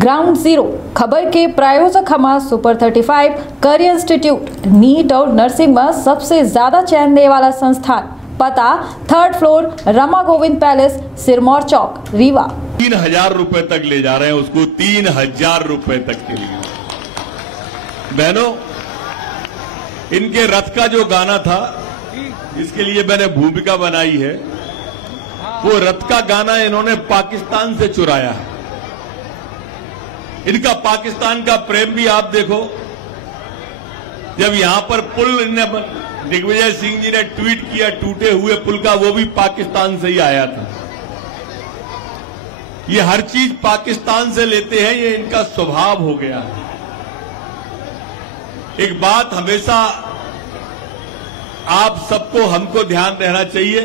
Ground zero खबर के प्रायोजक हमारा सुपर 35 करियर इंस्टीट्यूट नीट और नर्सिंग में सबसे ज्यादा चयन देने वाला संस्थान। पता 3rd floor Rama Govind palace, Sirmour Chowk, Rewa. 3000 रुपए तक ले जा रहे हैं उसको, 3000 रुपए तक के लिए। बहनों, इनके रथ का जो गाना था जिसके लिए मैंने भूमिका बनाई है, वो रथ का गाना इन्होंने पाकिस्तान से चुराया है। इनका पाकिस्तान का प्रेम भी आप देखो। जब यहां पर पुल दिग्विजय सिंह जी ने ट्वीट किया टूटे हुए पुल का, वो भी पाकिस्तान से ही आया था। ये हर चीज पाकिस्तान से लेते हैं, ये इनका स्वभाव हो गया है। एक बात हमेशा आप सबको हमको ध्यान रहना चाहिए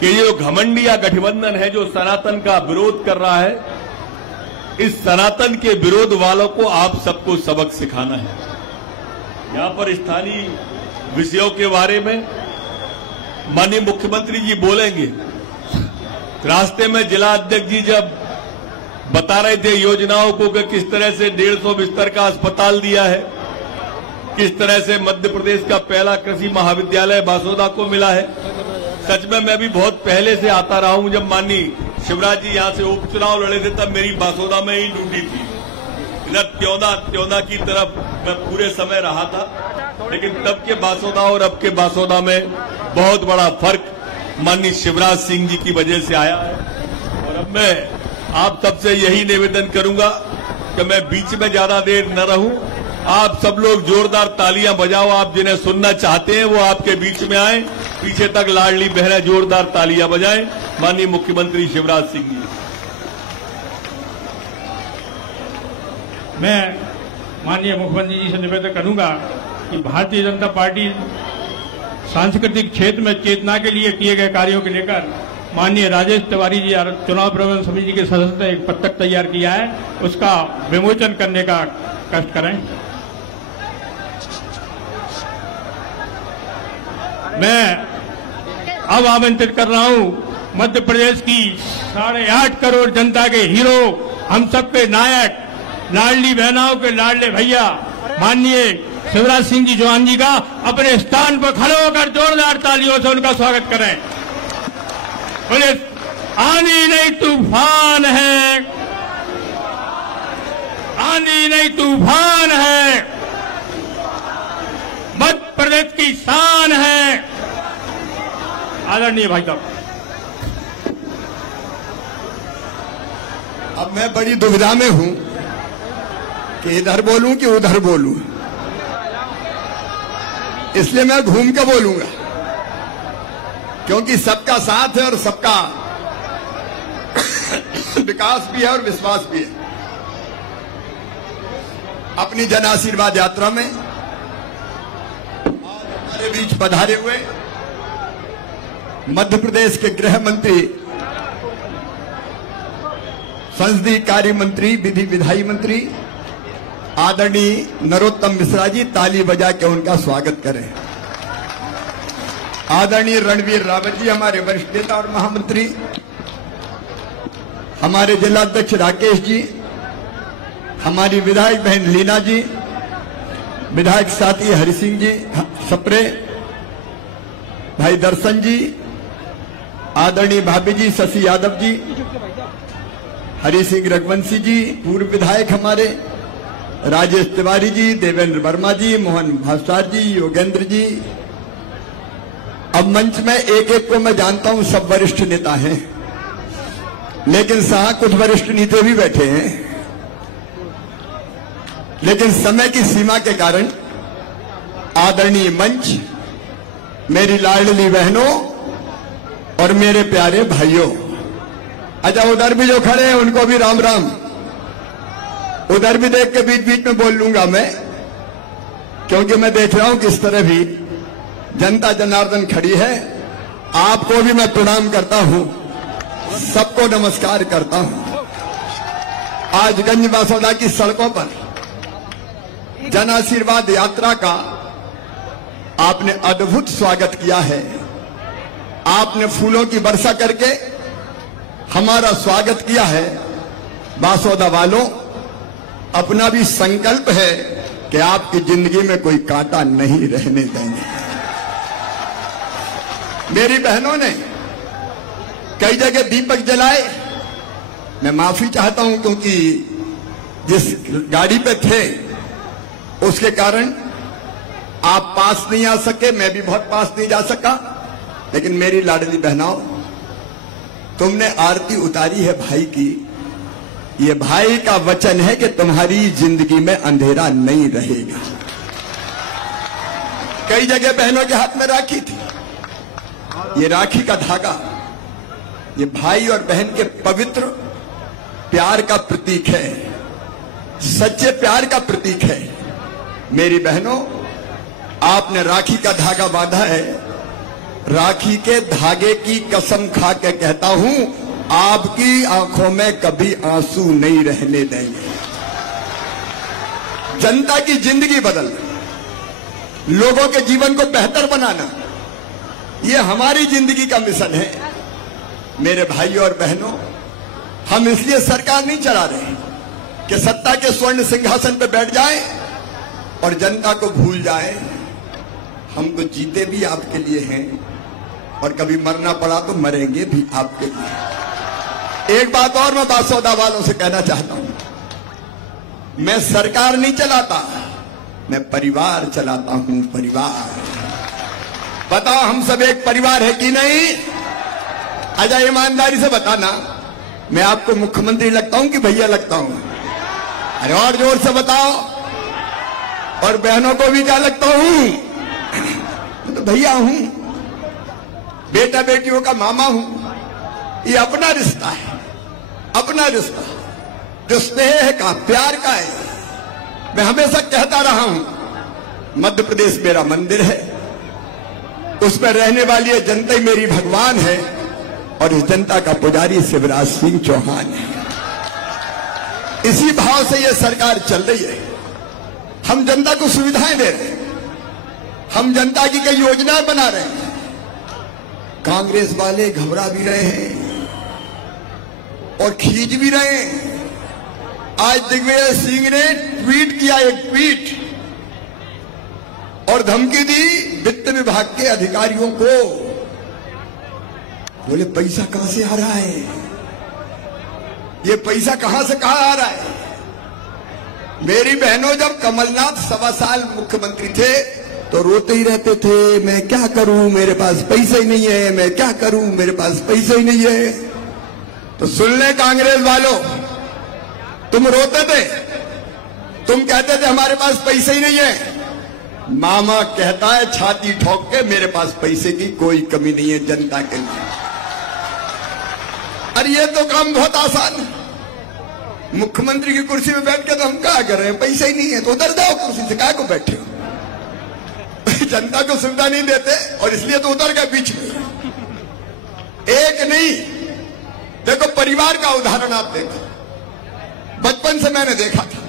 कि ये जो घमंडी या गठबंधन है जो सनातन का विरोध कर रहा है, इस सनातन के विरोध वालों को आप सबको सबक सिखाना है। यहां पर स्थानीय विषयों के बारे में माननीय मुख्यमंत्री जी बोलेंगे। रास्ते में जिला अध्यक्ष जी जब बता रहे थे योजनाओं को कि किस तरह से 150 बिस्तर का अस्पताल दिया है, किस तरह से मध्य प्रदेश का पहला कृषि महाविद्यालय बासोदा को मिला है। सच में मैं भी बहुत पहले से आता रहा हूं। जब माननीय शिवराज जी यहां से उपचुनाव लड़े थे तब मेरी बासोदा में ही ड्यूटी थी। इधर त्योदा की तरफ मैं पूरे समय रहा था, लेकिन तब के बासोदा और अब के बासोदा में बहुत बड़ा फर्क माननीय शिवराज सिंह जी की वजह से आया है। और अब मैं आप सबसे यही निवेदन करूंगा कि मैं बीच में ज्यादा देर न रहूं। आप सब लोग जोरदार तालियां बजाओ। आप जिन्हें सुनना चाहते हैं वो आपके बीच में आए। पीछे तक लाडली बहनें जोरदार तालियां बजाएं। माननीय मुख्यमंत्री शिवराज सिंह जी। मैं माननीय मुख्यमंत्री जी से निवेदन करूंगा कि भारतीय जनता पार्टी सांस्कृतिक क्षेत्र में चेतना के लिए किए गए कार्यों को लेकर माननीय राजेश तिवारी जी चुनाव प्रबंधन समिति के सदस्य ने एक पत्रक तैयार किया है, उसका विमोचन करने का कष्ट करें। मैं अब आमंत्रित कर रहा हूं मध्य प्रदेश की 8.5 करोड़ जनता के हीरो, हम सबके नायक, लाडली बहनाओं के लाडले भैया माननीय शिवराज सिंह जी चौहान जी का अपने स्थान पर खड़े होकर जोरदार तालियों से उनका स्वागत करें। बोले आंधी नहीं तूफान है, आंधी नहीं तूफान है, मध्य प्रदेश की शान है। आदरणीय भाई साहब, अब मैं बड़ी दुविधा में हूं कि इधर बोलूं कि उधर बोलूं, इसलिए मैं घूम के बोलूंगा, क्योंकि सबका साथ है और सबका विकास भी है और विश्वास भी है। अपनी जन आशीर्वाद यात्रा में हमारे बीच पधारे हुए मध्य प्रदेश के गृह मंत्री, संसदीय कार्य मंत्री, विधि विधायी मंत्री आदरणीय नरोत्तम मिश्रा जी, ताली बजा के उनका स्वागत करें। आदरणीय रणवीर रावत जी, हमारे वरिष्ठ नेता और महामंत्री, हमारे जिला अध्यक्ष राकेश जी, हमारी विधायक बहन लीना जी, विधायक साथी हरि सिंह जी सप्रे, भाई दर्शन जी, आदरणीय भाभी जी शशि यादव जी, हरि सिंह रघुवंशी जी, पूर्व विधायक हमारे राजेश तिवारी जी, देवेंद्र वर्मा जी, मोहन भास्कर जी, योगेंद्र जी। अब मंच में एक एक को मैं जानता हूं, सब वरिष्ठ नेता हैं, लेकिन सहा कुछ वरिष्ठ नेता भी बैठे हैं, लेकिन समय की सीमा के कारण आदरणीय मंच, मेरी लाडली बहनों और मेरे प्यारे भाइयों, अच्छा उधर भी जो खड़े हैं उनको भी राम राम। उधर भी देख के बीच बीच में बोल लूंगा मैं, क्योंकि मैं देख रहा हूं किस तरह भी जनता जनार्दन खड़ी है। आपको भी मैं प्रणाम करता हूं, सबको नमस्कार करता हूं। आज गंज बासोदा की सड़कों पर जन आशीर्वाद यात्रा का आपने अद्भुत स्वागत किया है। आपने फूलों की वर्षा करके हमारा स्वागत किया है। बासौदा वालों, अपना भी संकल्प है कि आपकी जिंदगी में कोई कांटा नहीं रहने देंगे। मेरी बहनों ने कई जगह दीपक जलाए, मैं माफी चाहता हूं क्योंकि जिस गाड़ी पे थे उसके कारण आप पास नहीं आ सके, मैं भी बहुत पास नहीं जा सका। लेकिन मेरी लाडली बहनों, तुमने आरती उतारी है भाई की, ये भाई का वचन है कि तुम्हारी जिंदगी में अंधेरा नहीं रहेगा। कई जगह बहनों के हाथ में राखी थी, ये राखी का धागा ये भाई और बहन के पवित्र प्यार का प्रतीक है, सच्चे प्यार का प्रतीक है। मेरी बहनों, आपने राखी का धागा बांधा है, राखी के धागे की कसम खा के कहता हूं, आपकी आंखों में कभी आंसू नहीं रहने देंगे। जनता की जिंदगी बदलना, लोगों के जीवन को बेहतर बनाना, यह हमारी जिंदगी का मिशन है। मेरे भाइयों और बहनों, हम इसलिए सरकार नहीं चला रहे कि सत्ता के स्वर्ण सिंहासन पर बैठ जाएं और जनता को भूल जाएं। हम तो जीते भी आपके लिए हैं और कभी मरना पड़ा तो मरेंगे भी आपके लिए। एक बात और मैं बासौदा वालों से कहना चाहता हूं, मैं सरकार नहीं चलाता, मैं परिवार चलाता हूं। परिवार, बताओ हम सब एक परिवार है कि नहीं? आजा ईमानदारी से बताना, मैं आपको मुख्यमंत्री लगता हूं कि भैया लगता हूं? अरे और जोर से बताओ। और बहनों को भी क्या लगता हूं? मैं तो भैया हूं, बेटा बेटियों का मामा हूं। ये अपना रिश्ता है, अपना रिश्ता जो स्नेह का, प्यार का है। मैं हमेशा कहता रहा हूं, मध्य प्रदेश मेरा मंदिर है, उसमें रहने वाली ये जनता ही मेरी भगवान है और इस जनता का पुजारी शिवराज सिंह चौहान है। इसी भाव से ये सरकार चल रही है। हम जनता को सुविधाएं दे रहे हैं, हम जनता की कई योजनाएं बना रहे हैं। कांग्रेस वाले घबरा भी रहे हैं और खींच भी रहे हैं। आज दिग्विजय सिंह ने ट्वीट किया, एक ट्वीट, और धमकी दी वित्त विभाग के अधिकारियों को। बोले पैसा कहां से आ रहा है? ये पैसा कहां से कहां आ रहा है? मेरी बहनों, जब कमलनाथ 1.25 साल मुख्यमंत्री थे तो रोते ही रहते थे, मैं क्या करूं, मेरे पास पैसे ही नहीं है, मैं क्या करूं, मेरे पास पैसे ही नहीं है। तो सुन ले कांग्रेस वालों, तुम रोते थे, तुम कहते थे हमारे पास पैसे ही नहीं है। मामा कहता है छाती ठोक के, मेरे पास पैसे की कोई कमी नहीं है जनता के लिए। अरे ये तो काम बहुत आसान है। मुख्यमंत्री की कुर्सी में बैठ के तो हम क्या कर रहे हैं, पैसा ही नहीं है तो उधर जाओ कुर्सी से, क्या को बैठे हो? जनता को सुविधा नहीं देते और इसलिए तो उधर गए बीच में। एक नहीं, देखो परिवार का उदाहरण आप देखो। बचपन से मैंने देखा था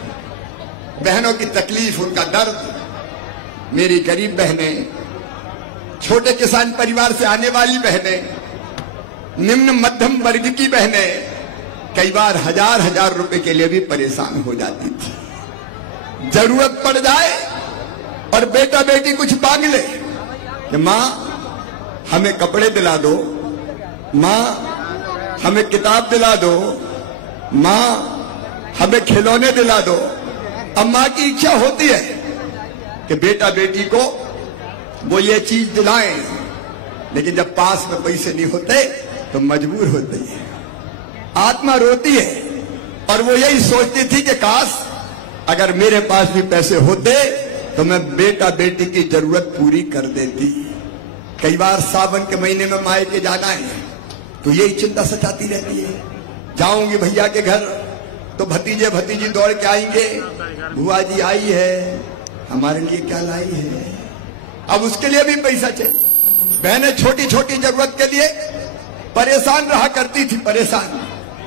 बहनों की तकलीफ, उनका दर्द। मेरी गरीब बहनें, छोटे किसान परिवार से आने वाली बहनें, निम्न मध्यम वर्ग की बहनें कई बार हजार रुपए के लिए भी परेशान हो जाती थी। जरूरत पड़ जाए और बेटा बेटी कुछ मांग ले कि मां हमें कपड़े दिला दो, मां हमें किताब दिला दो, मां हमें खिलौने दिला दो। अब मां की इच्छा होती है कि बेटा बेटी को वो ये चीज दिलाएं, लेकिन जब पास में पैसे नहीं होते तो मजबूर होती है, आत्मा रोती है। और वो यही सोचती थी कि काश अगर मेरे पास भी पैसे होते तो मैं बेटा बेटी की जरूरत पूरी कर देती। कई बार सावन के महीने में मायके जाना है तो यही चिंता सताती रहती है। जाऊंगी भैया के घर तो भतीजे भतीजी दौड़ के आएंगे, बुआ जी आई है, हमारे लिए क्या लाई है। अब उसके लिए भी पैसा चाहिए। बहनें छोटी छोटी जरूरत के लिए परेशान रहा करती थी, परेशान।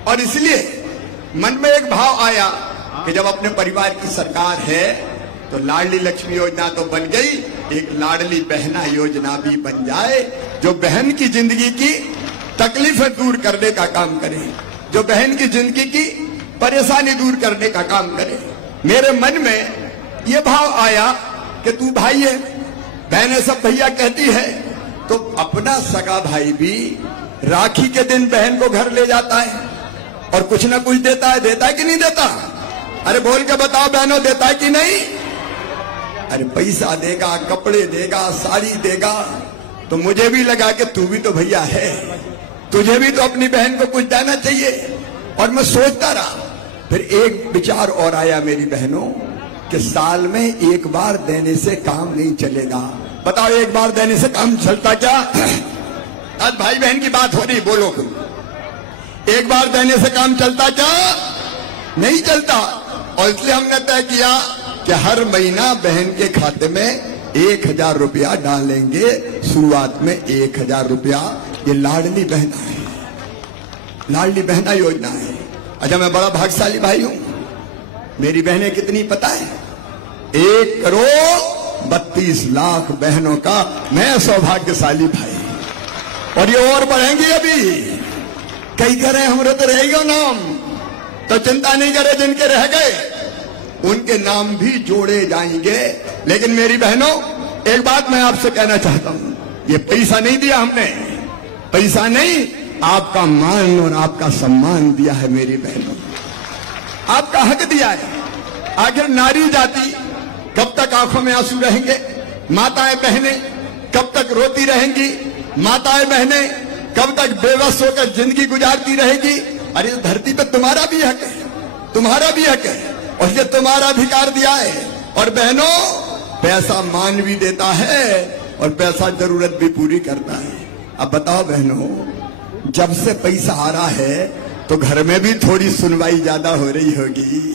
और इसलिए मन में एक भाव आया कि जब अपने परिवार की सरकार है तो लाडली लक्ष्मी योजना तो बन गई, एक लाडली बहना योजना भी बन जाए, जो बहन की जिंदगी की तकलीफें दूर करने का काम करे, जो बहन की जिंदगी की परेशानी दूर करने का काम करे। मेरे मन में ये भाव आया कि तू भाई है, बहनें सब भैया कहती है, तो अपना सगा भाई भी राखी के दिन बहन को घर ले जाता है और कुछ ना कुछ देता है कि नहीं देता? अरे बोल के बताओ बहनों, देता है कि नहीं? अरे पैसा देगा, कपड़े देगा, साड़ी देगा। तो मुझे भी लगा कि तू भी तो भैया है, तुझे भी तो अपनी बहन को कुछ देना चाहिए। और मैं सोचता रहा, फिर एक विचार और आया मेरी बहनों कि साल में एक बार देने से काम नहीं चलेगा। बताओ एक बार देने से काम चलता क्या? आज भाई बहन की बात हो रही, बोलो तुम, एक बार देने से काम चलता क्या? नहीं चलता। और इसलिए हमने तय किया कि हर महीना बहन के खाते में 1000 रुपया डालेंगे। शुरुआत में 1000 रुपया। ये लाडली बहना है, लाडली बहना योजना है। अच्छा, मैं बड़ा भाग्यशाली भाई हूं। मेरी बहनें कितनी पता है? 1,32,00,000 बहनों का मैं सौभाग्यशाली भाई। और ये और बढ़ेंगी अभी। कई करें हमरे तो रहेगा नाम, तो चिंता नहीं करे, जिनके रह गए उनके नाम भी जोड़े जाएंगे। लेकिन मेरी बहनों, एक बात मैं आपसे कहना चाहता हूं, ये पैसा नहीं दिया हमने, पैसा नहीं, आपका मान और आपका सम्मान दिया है मेरी बहनों, आपका हक दिया है। आखिर नारी जाति कब तक आंखों में आंसू रहेंगे? माताएं बहनें कब तक रोती रहेंगी? माताएं बहनें कब तक बेबस होकर जिंदगी गुजारती रहेगी? अरे धरती पे तुम्हारा भी हक है, तुम्हारा भी हक है, और ये तुम्हारा अधिकार दिया है। और बहनों, पैसा मान भी देता है और पैसा जरूरत भी पूरी करता है। अब बताओ बहनों, जब से पैसा आ रहा है तो घर में भी थोड़ी सुनवाई ज्यादा हो रही होगी।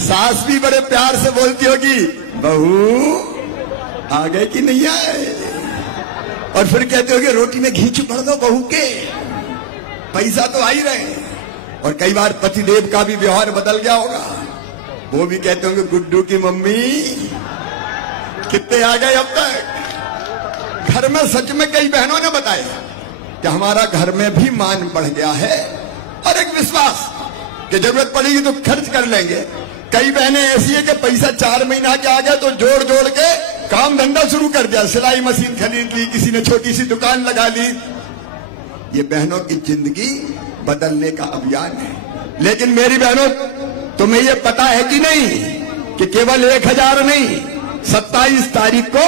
सास भी बड़े प्यार से बोलती होगी, बहू आ गए कि नहीं आए? और फिर कहते होगे रोटी में घी चुपड़ दो बहू के, पैसा तो आ ही रहे। और कई बार पतिदेव का भी व्यवहार बदल गया होगा, वो भी कहते होंगे गुड्डू की मम्मी कितने आ गए अब तक। घर में सच में कई बहनों ने बताया कि हमारा घर में भी मान बढ़ गया है, और एक विश्वास कि जरूरत पड़ेगी तो खर्च कर लेंगे। कई बहनें ऐसी है कि पैसा 4 महीना के आ गया तो जोड़ जोड़ के काम धंधा शुरू कर दिया, सिलाई मशीन खरीद ली, किसी ने छोटी सी दुकान लगा ली। ये बहनों की जिंदगी बदलने का अभियान है। लेकिन मेरी बहनों, तुम्हें ये पता है कि नहीं कि केवल 1000 नहीं, 27 तारीख को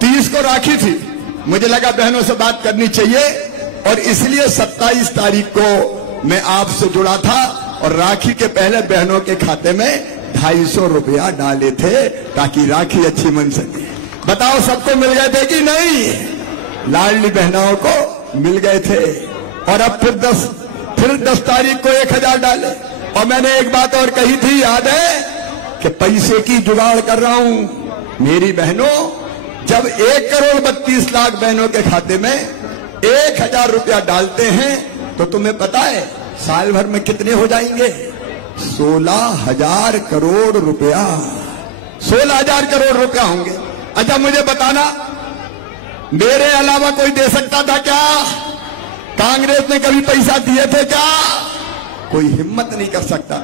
30 को राखी थी। मुझे लगा बहनों से बात करनी चाहिए, और इसलिए 27 तारीख को मैं आपसे जुड़ा था और राखी के पहले बहनों के खाते में 250 रुपया डाले थे ताकि राखी अच्छी मन सके। बताओ सबको मिल गए थे कि नहीं? लाडली बहनों को मिल गए थे। और अब फिर 10 तारीख को 1000 डाले। और मैंने एक बात और कही थी, याद है, कि पैसे की जुगाड़ कर रहा हूं। मेरी बहनों, जब 1,32,00,000 बहनों के खाते में 1000 रुपया डालते हैं तो तुम्हें पता है साल भर में कितने हो जाएंगे? 16,000 करोड़ रुपया। 16,000 करोड़ रुपया होंगे। अच्छा मुझे बताना, मेरे अलावा कोई दे सकता था क्या? कांग्रेस ने कभी पैसा दिए थे क्या? कोई हिम्मत नहीं कर सकता।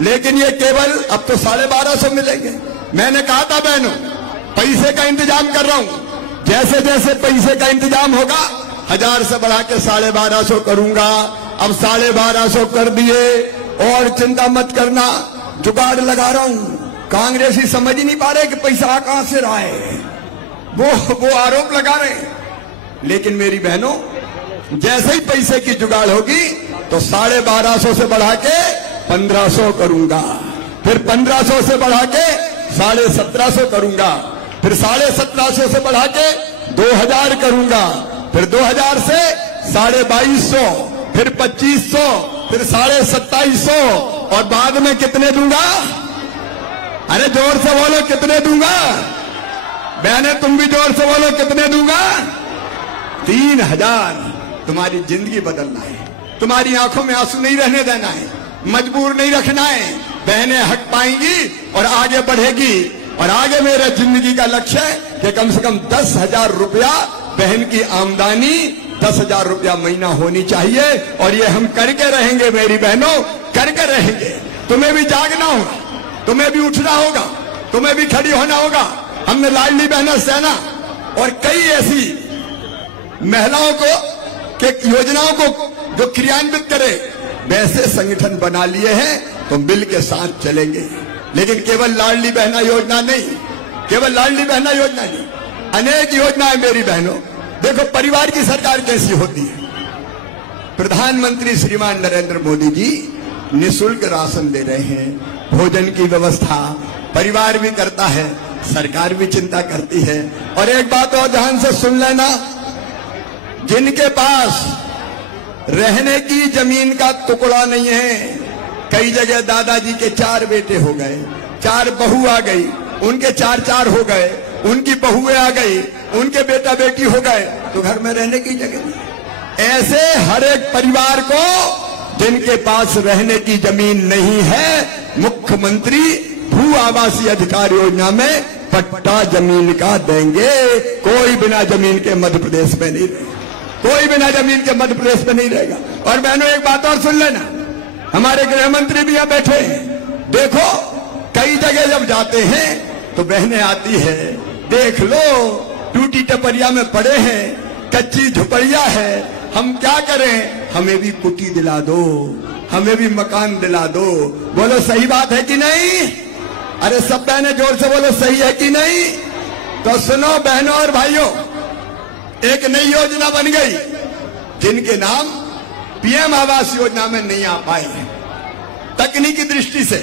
लेकिन ये केवल अब तो 1250 मिलेंगे। मैंने कहा था बहनों, पैसे का इंतजाम कर रहा हूं, जैसे जैसे पैसे का इंतजाम होगा 1000 से बढ़ा के 1250 करूंगा। अब 1250 कर दिए, और चिंता मत करना, जुगाड़ लगा रहा हूं। कांग्रेस ही समझ ही नहीं पा रहे कि पैसा कहां से रहा है, वो आरोप लगा रहे। लेकिन मेरी बहनों, जैसे ही पैसे की जुगाड़ होगी तो 1250 से बढ़ा के 1500 करूंगा, फिर 1500 से बढ़ा के 1750 करूंगा, फिर 1750 से बढ़ा के 2000 करूंगा, फिर 2000 से 2250, फिर 2500, फिर 2750, और बाद में कितने दूंगा? अरे जोर से बोलो, कितने दूंगा? बहने तुम भी जोर से बोलो, कितने दूंगा? 3000। तुम्हारी जिंदगी बदलना है, तुम्हारी आंखों में आंसू नहीं रहने देना है, मजबूर नहीं रखना है। बहनें हक पाएंगी और आगे बढ़ेगी। और आगे मेरे जिंदगी का लक्ष्य है कि कम से कम 10,000 रुपया बहन की आमदनी 10,000 रुपया महीना होनी चाहिए। और ये हम करके रहेंगे मेरी बहनों, करके रहेंगे। तुम्हें भी जागना होगा, तुम्हें भी उठना होगा, तुम्हें भी खड़ी होना होगा। हमने लाडली बहना सेना और कई ऐसी महिलाओं को के योजनाओं को जो क्रियान्वित करे वैसे संगठन बना लिए हैं, तो मिल के साथ चलेंगे। लेकिन केवल लाडली बहना योजना नहीं, केवल लाडली बहना योजना नहीं, अनेक योजनाएं मेरी बहनों। देखो परिवार की सरकार कैसी होती है। प्रधानमंत्री श्रीमान नरेंद्र मोदी जी निःशुल्क राशन दे रहे हैं, भोजन की व्यवस्था परिवार भी करता है, सरकार भी चिंता करती है। और एक बात और ध्यान से सुन लेना, जिनके पास रहने की जमीन का टुकड़ा नहीं है, कई जगह दादाजी के 4 बेटे हो गए, 4 बहू आ गई, उनके 4 हो गए, उनकी बहुएं आ गई, उनके बेटा बेटी हो गए, तो घर में रहने की जगह नहीं। ऐसे हर एक परिवार को जिनके पास रहने की जमीन नहीं है, मुख्यमंत्री भू आवासीय अधिकार योजना में पट्टा जमीन का देंगे। कोई बिना जमीन के मध्य प्रदेश में नहीं रहेगा, कोई बिना जमीन के मध्य प्रदेश में नहीं रहेगा। और बहनों एक बात और सुन लेना, हमारे गृह मंत्री भी यहाँ बैठे हैं। देखो कई जगह जब जाते हैं तो बहनें आती है, देख लो टूटी टपरिया में पड़े हैं, कच्ची झुपड़िया है, हम क्या करें, हमें भी कुटी दिला दो, हमें भी मकान दिला दो। बोलो सही बात है कि नहीं? अरे सब बहनें जोर से बोलो सही है कि नहीं? तो सुनो बहनों और भाइयों, एक नई योजना बन गई जिनके नाम पीएम आवास योजना में नहीं आ पाए, तकनीकी दृष्टि से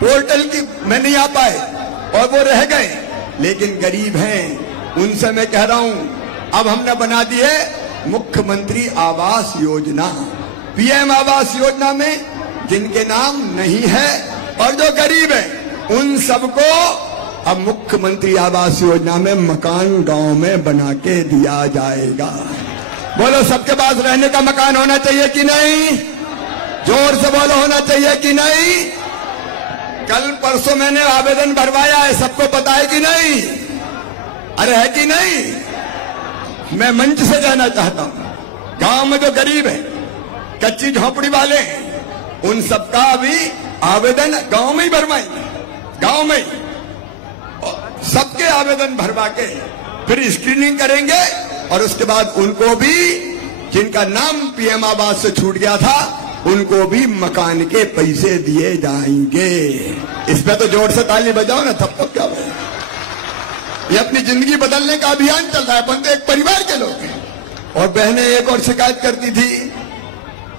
पोर्टल की में नहीं आ पाए और वो रह गए, लेकिन गरीब हैं, उनसे मैं कह रहा हूं अब हमने बना दी है मुख्यमंत्री आवास योजना। पीएम आवास योजना में जिनके नाम नहीं है और जो गरीब है उन सबको अब मुख्यमंत्री आवास योजना में मकान गांव में बना के दिया जाएगा। बोलो सबके पास रहने का मकान होना चाहिए कि नहीं? जोर से बोलो होना चाहिए कि नहीं? कल परसों मैंने आवेदन भरवाया है, सबको पता है कि नहीं? अरे है कि नहीं? मैं मंच से कहना चाहता हूं, गांव में जो गरीब है, कच्ची झोपड़ी वाले हैं, उन सबका भी आवेदन गांव में ही भरवाएंगे, गांव में ही सबके आवेदन भरवा के फिर स्क्रीनिंग करेंगे और उसके बाद उनको भी, जिनका नाम पीएम आवास से छूट गया था, उनको भी मकान के पैसे दिए जाएंगे। इस पे तो जोर से ताली बजाओ ना, तब क्या हो? ये अपनी जिंदगी बदलने का अभियान चल रहा है, अपन तो एक परिवार के लोग हैं। और बहनें एक और शिकायत करती थी,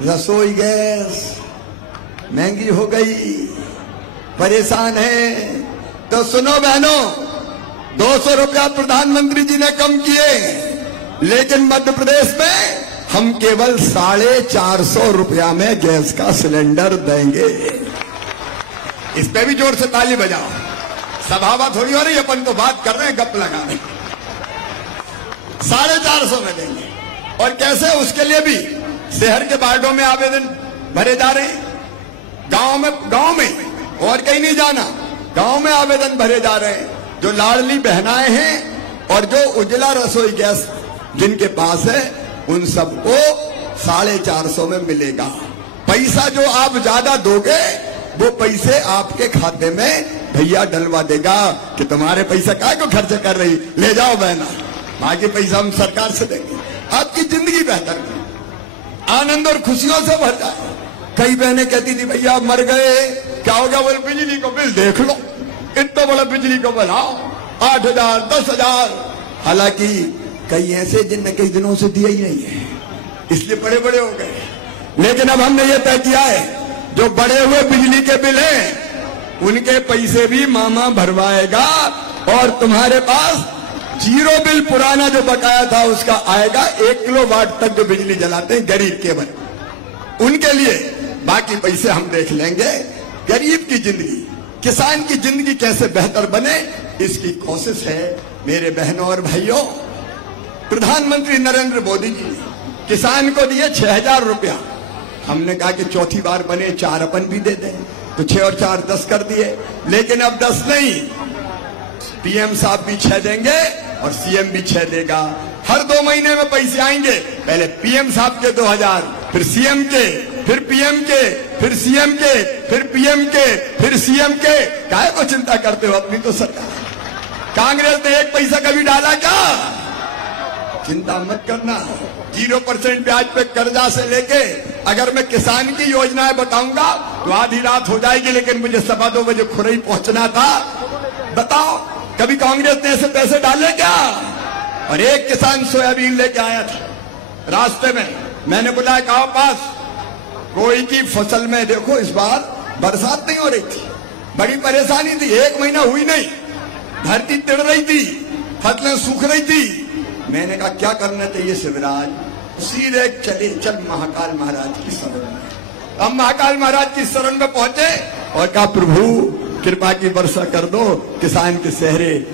रसोई गैस महंगी हो गई, परेशान है। तो सुनो बहनों, 200 रुपया प्रधानमंत्री जी ने कम किए, लेकिन मध्य प्रदेश में हम केवल 450 रुपया में गैस का सिलेंडर देंगे। इस पे भी जोर से ताली बजाओ। सभावा थोड़ी हो रही, अपन तो बात कर रहे हैं, गप लगा रहे। 450 में देंगे। और कैसे? उसके लिए भी शहर के वार्डों में आवेदन भरे जा रहे हैं, गांव में और कहीं नहीं जाना, गांव में आवेदन भरे जा रहे हैं। जो लाडली बहनाएं हैं और जो उज्ज्वला रसोई गैस जिनके पास है, उन सबको 450 में मिलेगा। पैसा जो आप ज्यादा दोगे वो पैसे आपके खाते में भैया डलवा देगा कि तुम्हारे पैसा काय को खर्च कर रही, ले जाओ बहना, बाकी पैसा हम सरकार से देंगे। आपकी जिंदगी बेहतर हो, आनंद और खुशियों से भर जाए। कई बहनें कहती थी भैया मर गए, क्या हो गया? बोले बिजली को बिल देख लो, इतना बड़ा बिजली को बिल आओ, 8,000 10,000। हालांकि कई ऐसे जिनने कई दिनों से दिया ही नहीं है, इसलिए बड़े बड़े हो गए। लेकिन अब हमने ये तय किया है, जो बड़े हुए बिजली के बिल हैं उनके पैसे भी मामा भरवाएगा और तुम्हारे पास जीरो बिल पुराना जो बकाया था उसका आएगा। 1 किलोवाट तक जो बिजली जलाते हैं गरीब केवल, उनके लिए बाकी पैसे हम देख लेंगे। गरीब की जिंदगी, किसान की जिंदगी कैसे बेहतर बने, इसकी कोशिश है मेरे बहनों और भाइयों। प्रधानमंत्री नरेंद्र मोदी जी ने किसान को दिए 6,000 रुपया। हमने कहा कि चौथी बार बने 4 अपन भी दे दें, तो 6 और 4 10 कर दिए। लेकिन अब 10 नहीं, पीएम साहब भी 6 देंगे और सीएम भी 6 देगा। हर 2 महीने में पैसे आएंगे। पहले पीएम साहब के 2000, फिर सीएम के, फिर पीएम के, फिर सीएम के, फिर पीएम के, फिर सीएम के। काहे को चिंता करते हो? अपनी तो सरकार। कांग्रेस ने 1 पैसा कभी डाला क्या? चिंता मत करना। 0% ब्याज पे कर्जा से लेके अगर मैं किसान की योजनाएं बताऊंगा तो आधी रात हो जाएगी, लेकिन मुझे 2:15 बजे खुरई पहुंचना था। बताओ कभी कांग्रेस ने ऐसे पैसे डाले क्या? और एक किसान सोयाबीन लेके आया था, रास्ते में मैंने बुलाया गांव पास, कोई की फसल में देखो इस बार बरसात नहीं हो रही थी, बड़ी परेशानी थी, 1 महीना हुई नहीं, धरती टिड़ रही थी, फसलें सूख रही थी। मैंने कहा क्या करना चाहिए शिवराज? सीधे चल महाकाल महाराज की शरण में। हम महाकाल महाराज की शरण में पहुंचे और कहा प्रभु कृपा की वर्षा कर दो, किसान के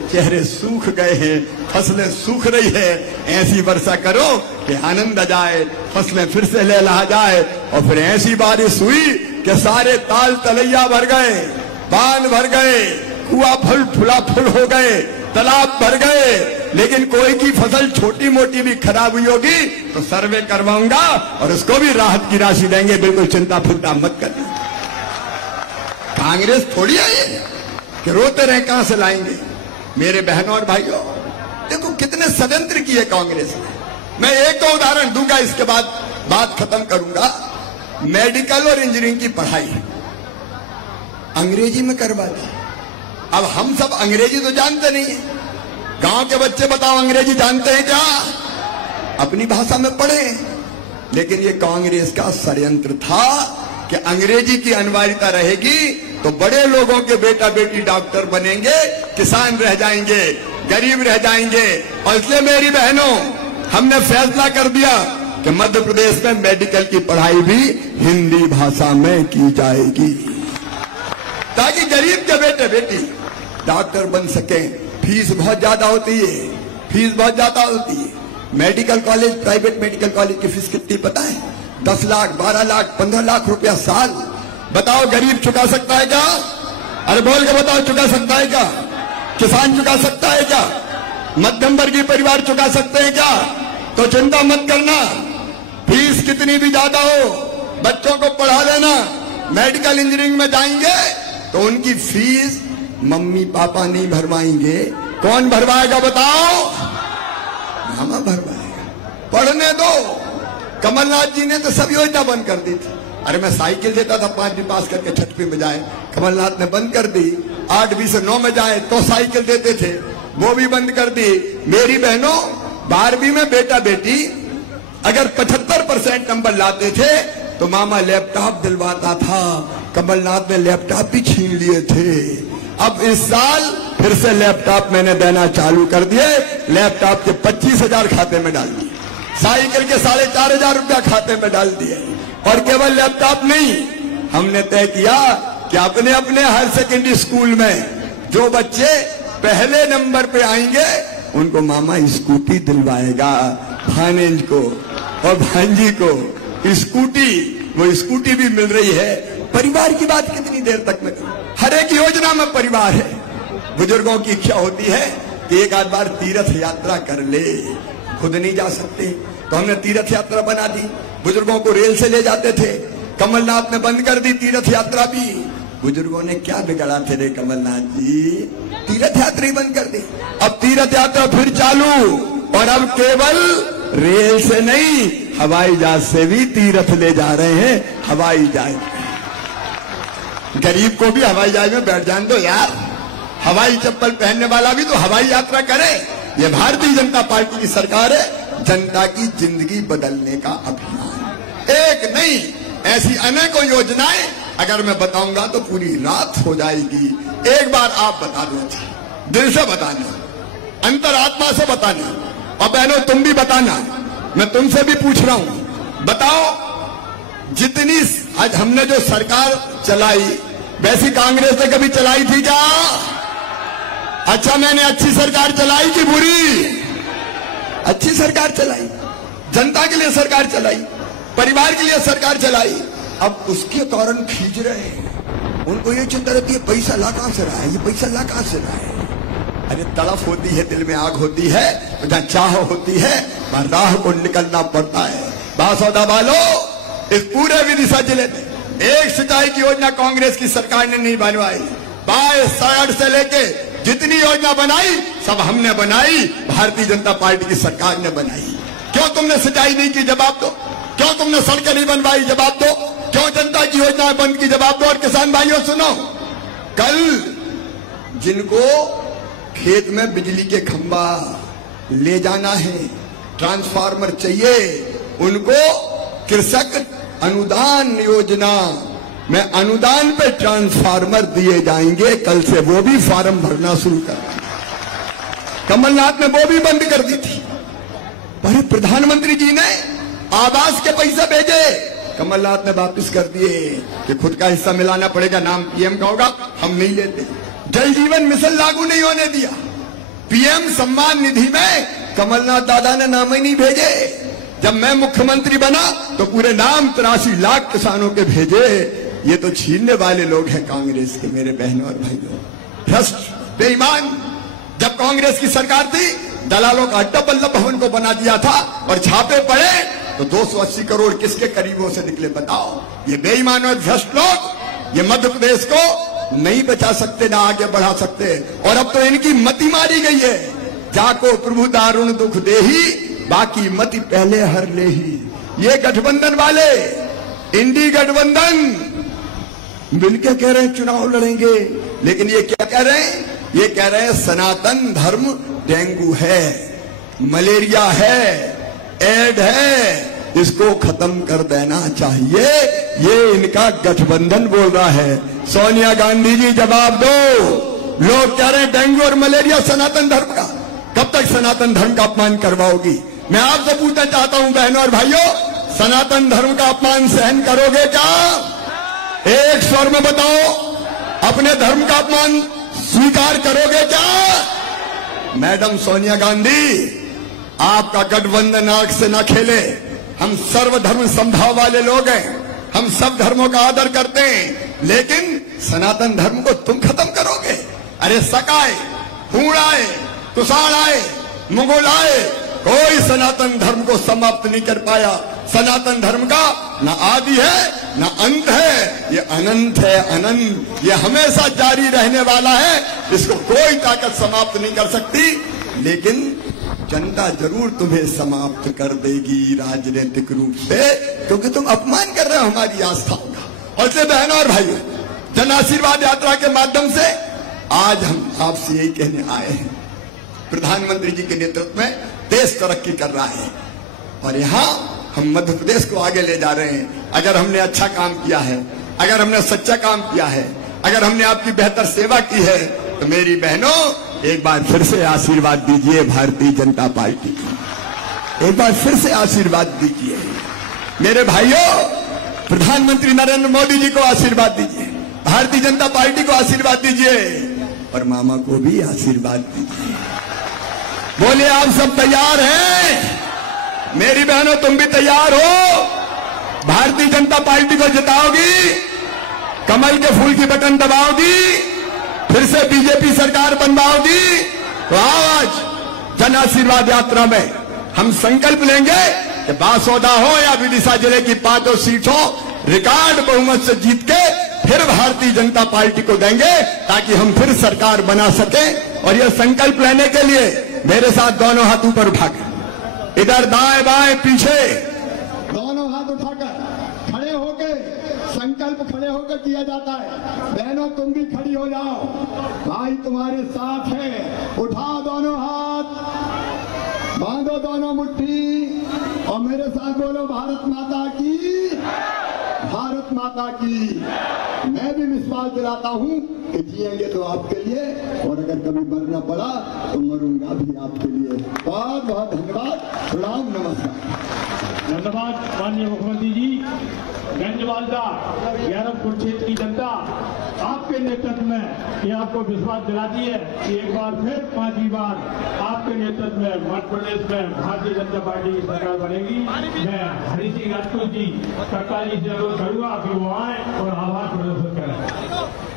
चेहरे सूख गए हैं, फसलें सूख रही है, ऐसी वर्षा करो कि आनंद आ जाए, फसलें फिर से लहलहा जाए। और फिर ऐसी बारिश हुई कि सारे ताल तलैया भर गए, बांध भर गए, कुआ फल फुला फुल हो गए, तालाब भर गए। लेकिन कोई की फसल छोटी मोटी भी खराब हुई होगी तो सर्वे करवाऊंगा और उसको भी राहत की राशि देंगे, बिल्कुल चिंता फिंता मत करना। कांग्रेस थोड़ी है ये कि रोते रहे कहां से लाएंगे। मेरे बहनों और भाइयों, देखो कितने षड्यंत्र किए कांग्रेस ने। मैं एक तो उदाहरण दूंगा, इसके बाद बात खत्म करूंगा। मेडिकल और इंजीनियरिंग की पढ़ाई अंग्रेजी में करवा दी। अब हम सब अंग्रेजी तो जानते नहीं है। गांव के बच्चे बताओ अंग्रेजी जानते हैं क्या? अपनी भाषा में पढ़े। लेकिन ये कांग्रेस का षड्यंत्र था कि अंग्रेजी की अनिवार्यता रहेगी तो बड़े लोगों के बेटा बेटी डॉक्टर बनेंगे, किसान रह जाएंगे, गरीब रह जाएंगे। और इसलिए मेरी बहनों, हमने फैसला कर दिया कि मध्य प्रदेश में मेडिकल की पढ़ाई भी हिंदी भाषा में की जाएगी, ताकि गरीब के बेटे बेटी डॉक्टर बन सके। फीस बहुत ज्यादा होती है, फीस बहुत ज्यादा होती है। Medical college, private medical college की फीस कितनी पता है? 10 लाख, 12 लाख, 15 लाख रुपया साल। बताओ गरीब चुका सकता है क्या? अरे बोल के बताओ, चुका सकता है क्या? किसान चुका सकता है क्या? मध्यम वर्गीय परिवार चुका सकते हैं क्या? तो चिंता मत करना, फीस कितनी भी ज्यादा हो, बच्चों को पढ़ा लेना। मेडिकल इंजीनियरिंग में जाएंगे तो उनकी फीस मम्मी पापा नहीं भरवाएंगे। कौन भरवाएगा बताओ? मामा भरवाएगा। पढ़ने दो। कमलनाथ जी ने तो सब योजना बंद कर दी थी। अरे मैं साइकिल देता था 5वीं पास करके 6वीं में जाए, कमलनाथ ने बंद कर दी। 8वीं से 9 में जाए तो साइकिल देते थे, वो भी बंद कर दी। मेरी बहनों, 12वीं में बेटा बेटी अगर 75% नंबर लाते थे तो मामा लैपटॉप दिलवाता था। कमलनाथ ने लैपटॉप भी छीन लिए थे। अब इस साल फिर से लैपटॉप मैंने देना चालू कर दिए। लैपटॉप के 25,000 खाते में डाल दिए, साइकिल के 4,500 रुपया खाते में डाल दिए। और केवल लैपटॉप नहीं, हमने तय किया कि अपने अपने हायर सेकेंडरी स्कूल में जो बच्चे पहले नंबर पे आएंगे उनको मामा स्कूटी दिलवाएगा। भानेज को और भांजी को स्कूटी, वो स्कूटी भी मिल रही है। परिवार की बात कितनी देर तक मैं करूं? हर एक योजना में परिवार है। बुजुर्गों की इच्छा होती है कि एक आध बार तीर्थ यात्रा कर ले, खुद नहीं जा सकते तो हमने तीर्थ यात्रा बना दी। बुजुर्गों को रेल से ले जाते थे, कमलनाथ ने बंद कर दी तीर्थ यात्रा भी। बुजुर्गों ने क्या बिगड़ा थे रे कमलनाथ जी? तीर्थ यात्रा ही बंद कर दी। अब तीर्थ यात्रा फिर चालू, और अब केवल रेल से नहीं, हवाई जहाज से भी तीर्थ ले जा रहे हैं। हवाई जहाज, गरीब को भी हवाई जहाज में बैठ जाने दो यार। हवाई चप्पल पहनने वाला भी तो हवाई यात्रा करे। ये भारतीय जनता पार्टी की सरकार है, जनता की जिंदगी बदलने का अभियान। एक नहीं, ऐसी अनेकों योजनाएं अगर मैं बताऊंगा तो पूरी रात हो जाएगी। एक बार आप बता दो, दिल से बताना, अंतरात्मा से बताना। और बहनों तुम भी बताना, मैं तुमसे भी पूछ रहा हूं, बताओ जितनी आज हमने जो सरकार चलाई वैसी कांग्रेस ने कभी चलाई थी क्या? अच्छा, मैंने अच्छी सरकार चलाई कि बुरी? अच्छी सरकार चलाई, जनता के लिए सरकार चलाई, परिवार के लिए सरकार चलाई। अब उसके कारण खींच रहे हैं, उनको ये चिंता रहती है पैसा ला कहां से रहा है, ये पैसा ला कहां से रहा है। अरे तड़फ होती है, दिल में आग होती है, तो जहां चाह होती है वहां राह को निकलना पड़ता है। बासौदा वालों, इस पूरे विदिशा जिले में एक सिंचाई की योजना कांग्रेस की सरकार ने नहीं बनवाई। 22 से लेके जितनी योजना बनाई सब हमने बनाई, भारतीय जनता पार्टी की सरकार ने बनाई। क्यों तुमने सिंचाई नहीं की, जवाब दो। क्यों तुमने सड़कें नहीं बनवाई, जवाब दो। क्यों जनता की योजनाएं बंद की, जवाब दो। और किसान भाइयों सुनो, कल जिनको खेत में बिजली के खंभा ले जाना है, ट्रांसफार्मर चाहिए, उनको कृषक अनुदान योजना में अनुदान पे ट्रांसफार्मर दिए जाएंगे। कल से वो भी फार्म भरना शुरू कर। कमलनाथ ने वो भी बंद कर दी थी। पर प्रधानमंत्री जी ने आवास के पैसे भेजे, कमलनाथ ने वापस कर दिए कि खुद का हिस्सा मिलाना पड़ेगा, नाम पीएम का होगा, हम नहीं लेते। जल जीवन मिशन लागू नहीं होने दिया। पीएम सम्मान निधि में कमलनाथ दादा ने नाम ही नहीं भेजे। जब मैं मुख्यमंत्री बना तो पूरे नाम 83 लाख किसानों के भेजे। ये तो छीनने वाले लोग हैं कांग्रेस के, मेरे बहनों और भाइयों, भ्रष्ट, बेईमान। जब कांग्रेस की सरकार थी, दलालों का अड्डा वल्लभ भवन को बना दिया था और छापे पड़े तो 280 करोड़ किसके करीबों से निकले, बताओ। ये बेईमान और भ्रष्ट लोग ये मध्य प्रदेश को नहीं बचा सकते, ना आगे बढ़ा सकते। और अब तो इनकी मति मारी गई है। जाको प्रभु दारुण दुख देही, बाकी मति पहले हर ले ही। ये गठबंधन वाले, इंडी गठबंधन मिलकर कह रहे हैं चुनाव लड़ेंगे, लेकिन ये क्या कह रहे हैं? ये कह रहे हैं सनातन धर्म डेंगू है, मलेरिया है, एड है, इसको खत्म कर देना चाहिए। ये इनका गठबंधन बोल रहा है। सोनिया गांधी जी जवाब दो। लोग कह रहे हैं डेंगू और मलेरिया सनातन धर्म का, कब तक सनातन धर्म का अपमान करवाओगी? मैं आपसे पूछना चाहता हूं बहनों और भाइयों, सनातन धर्म का अपमान सहन करोगे क्या? एक स्वर में बताओ, अपने धर्म का अपमान स्वीकार करोगे क्या? मैडम सोनिया गांधी, आपका गठबंधन आंख से ना खेले। हम सर्वधर्म समभाव वाले लोग हैं, हम सब धर्मों का आदर करते हैं, लेकिन सनातन धर्म को तुम खत्म करोगे? अरे सकाए, हूण आए, तुषार आए, मुगल आए, कोई सनातन धर्म को समाप्त नहीं कर पाया। सनातन धर्म का न आदि है न अंत है, ये अनंत है, अनंत। ये हमेशा जारी रहने वाला है, इसको कोई ताकत समाप्त नहीं कर सकती। लेकिन जनता जरूर तुम्हें समाप्त कर देगी राजनीतिक रूप से, क्योंकि तुम अपमान कर रहे हो हमारी आस्थाओं का। और इसलिए बहनों और भाइयों, जन आशीर्वाद यात्रा के माध्यम से आज हम आपसे यही कहने आए हैं, प्रधानमंत्री जी के नेतृत्व में देश तरक्की कर रहा है और यहाँ हम मध्य प्रदेश को आगे ले जा रहे हैं। अगर हमने अच्छा काम किया है, अगर हमने सच्चा काम किया है, अगर हमने आपकी बेहतर सेवा की है, तो मेरी बहनों एक बार फिर से आशीर्वाद दीजिए भारतीय जनता पार्टी को। एक बार फिर से आशीर्वाद दीजिए मेरे भाइयों, प्रधानमंत्री नरेंद्र मोदी जी को आशीर्वाद दीजिए, भारतीय जनता पार्टी को आशीर्वाद दीजिए और मामा को भी आशीर्वाद दीजिए। बोले आप सब तैयार हैं? मेरी बहनों, तुम भी तैयार हो? भारतीय जनता पार्टी को जिताओगी? कमल के फूल की बटन दबाओगी? फिर से बीजेपी सरकार बनवाओगी? तो आज जन आशीर्वाद यात्रा में हम संकल्प लेंगे कि बासौदा हो या विदिशा जिले की 5 सीटों रिकॉर्ड बहुमत से जीत के फिर भारतीय जनता पार्टी को देंगे, ताकि हम फिर सरकार बना सकें। और यह संकल्प लेने के लिए मेरे साथ दोनों हाथ ऊपर उठाकर, इधर दाएं बाएं पीछे दोनों हाथ उठाकर खड़े होकर संकल्प खड़े होकर किया जाता है। बहनों तुम भी खड़ी हो जाओ, भाई तुम्हारे साथ है। उठाओ दोनों हाथ, बांधो दोनों मुट्ठी और मेरे साथ बोलो भारत माता की, भारत माता की। मैं भी विश्वास दिलाता हूं कि जिएंगे तो आपके लिए, और अगर कभी मरना पड़ा तो मरूंगा भी आपके लिए। बहुत बहुत धन्यवाद, प्रणाम, नमस्कार। धन्यवाद माननीय मुख्यमंत्री जी। गंजवालदा ग्यारहपुर क्षेत्र की जनता आपके नेतृत्व में ये आपको विश्वास दिलाती है कि एक बार फिर 5वीं बार आपके नेतृत्व में मध्य प्रदेश में भारतीय जनता पार्टी की सरकार बनेगी। मैं हरि सिंह राजपूत जी 47 से अनुरोध करूंगा कि वो आए और आभार प्रदर्शित करें।